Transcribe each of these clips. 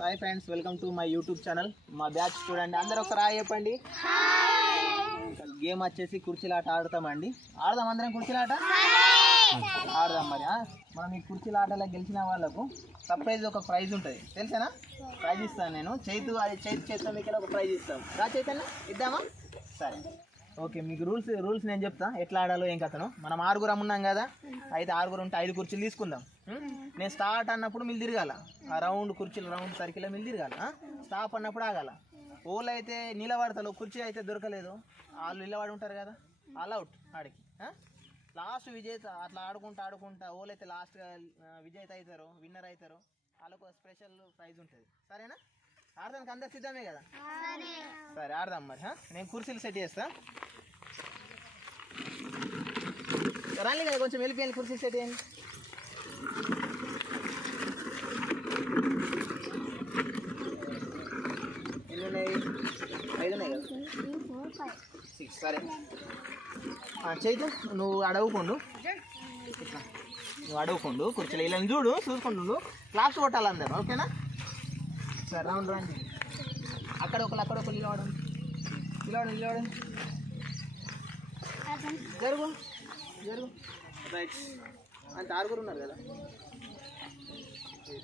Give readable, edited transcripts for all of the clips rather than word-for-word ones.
Hi friends, welcome to my YouTube channel. మా batch చూడండి, అందరూ ఒకసారి హాయ్ చెప్పండి. గేమ్ వచ్చేసి కుర్చీలాట ఆడతామండి. ఆడదాం అందరం కుర్చీలాట ఆడదాం. మరి మనం ఈ కుర్చీలాటలో గెలిచిన వాళ్ళకు సర్ప్రైజ్ ఒక ప్రైజ్ ఉంటుంది, తెలుసానా? ప్రైజ్ ఇస్తాను నేను. చేతితో మీకు ఒక ప్రైజ్ ఇస్తాను. రా చైతన్య, ఇద్దామా? సరే, ఓకే. మీకు రూల్స్ నేను చెప్తా ఎట్లా ఆడాలో ఏం కథను. మనం 6 ఉన్నాం కదా, అయితే 6 ఉంటే 5 కుర్చీలు తీసుకుందాం. నేను స్టార్ట్ అన్నప్పుడు మీరు తిరగాల, ఆ రౌండ్ కుర్చీలు రౌండ్ సర్కిల్ మీరు తిరగాల. స్టాప్ అన్నప్పుడు ఆగాల. ఓళ్ళు అయితే నిలబడతారు, కుర్చీ అయితే దొరకలేదు, వాళ్ళు నిలబడి ఉంటారు కదా, ఆల్ అవుట్ ఆడికి. లాస్ట్ విజేత అట్లా ఆడుకుంటా ఓళ్ళు అయితే లాస్ట్గా విజేత అవుతారు, విన్నర్ అవుతారు, వాళ్ళకు స్పెషల్ ప్రైజ్ ఉంటుంది. సరేనా? ఆడదానికి అందరు సిద్ధమే కదా? సరే ఆడదాం. మరి నేను కుర్చీలు సెట్ చేస్తా. రండి కదా, కొంచెం వెళ్ళిపోయాను. కుర్చీలు సెట్ చేయండి. ఎన్ని ఉన్నాయి? 5 ఉన్నాయి కదా, 6. సరే చైతు, నువ్వు అడవుకోండు, కుర్చీలో ఇలా చూసుకుంటుండు. క్లాప్స్ కొట్టాలి అందరు, ఓకేనా? సరే రౌండ్ రండి. అక్కడ ఒకరు నిలవడం. జరుగు రైట్. అంత 6 ఉన్నారు కదా.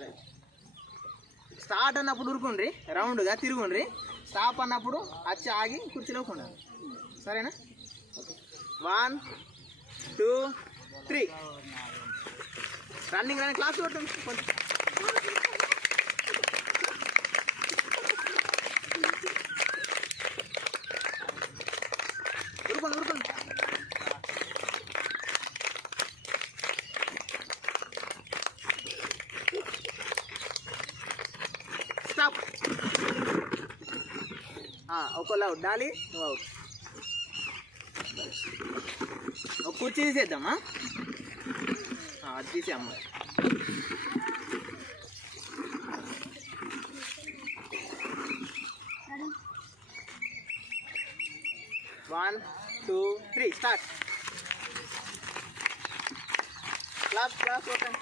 రైట్. స్టార్ట్ అన్నప్పుడు ఉరుకుండ్రి, రౌండ్గా తిరుగుండ్రి. స్టాప్ అన్నప్పుడు వచ్చి ఆగి కుర్చీలో కొనాలి. సరేనా? 1 2 3 రన్నింగ్ క్లాస్ కొట్టండి. కొంచెం ఉరుకోండి. స్టాప్. ఒకళ్ళు అవుట్, డాలి నువ్వు అవుట్. ఒక కుర్చీ తీసేద్దామా? అది తీసేమ్మా. One, 2, 3 start. Class open.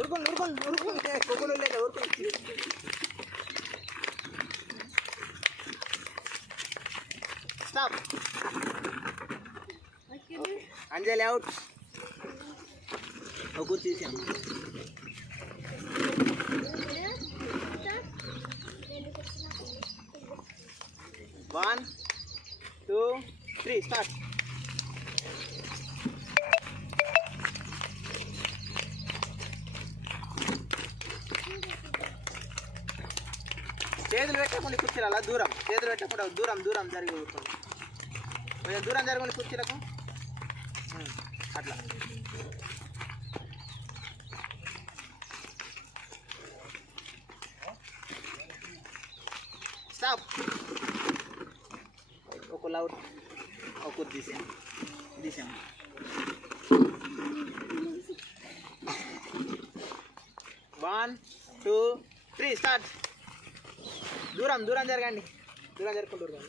ఉరుకోండి. స్టాప్. అంజలి అవుట్. ఒక కుర్చీ తీసాము. 1 2 3 స్టార్ట్. చేతులు పెట్టకుండా కుర్చీలు అలా దూరం, చేతులు పెట్టకుండా దూరం జరిగి కూర్చోండి. కొంచెం దూరం జరగండి కుర్చీలకు, అట్లా. స్టాప్. ఒక లౌట్, ఒక కుర్చీ తీసాము. 1 2 3 స్టార్ట్. దూరం జరగండి, దూరం జరుపుకుంటారు కానీ.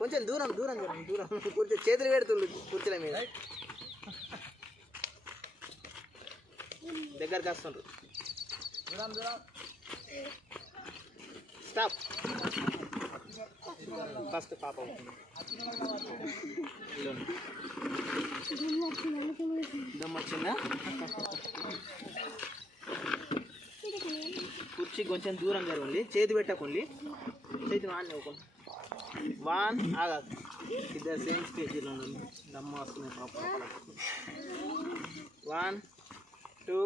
కొంచెం దూరం కుర్చీ చేతులు పెడుతుండ్రు కుర్చీల మీద, దగ్గరకు వస్తుండ్రు. స్టాప్. ఫస్ట్ పాప అవుతుంది. దమ్మొచ్చిందా? కుర్చీ కొంచెం దూరం జరగండి, చేతి పెట్టకండి, చేతి వాడిని ఇవ్వకుండా. 1 ఆగా, ఇద్దరు సేమ్ స్టేజీలో ఉండండి. దమ్మ వస్తుంది పాప. 1 2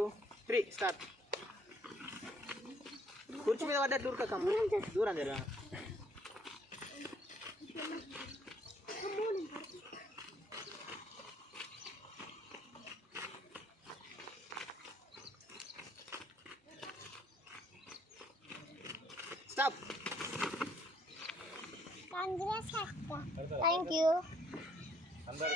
3 స్టార్ట్. కుర్చీ మీద పడ్డట్టు ఉరకకమ్మ, దూరం జరగ. స్టాప్. Thank you. అందరూ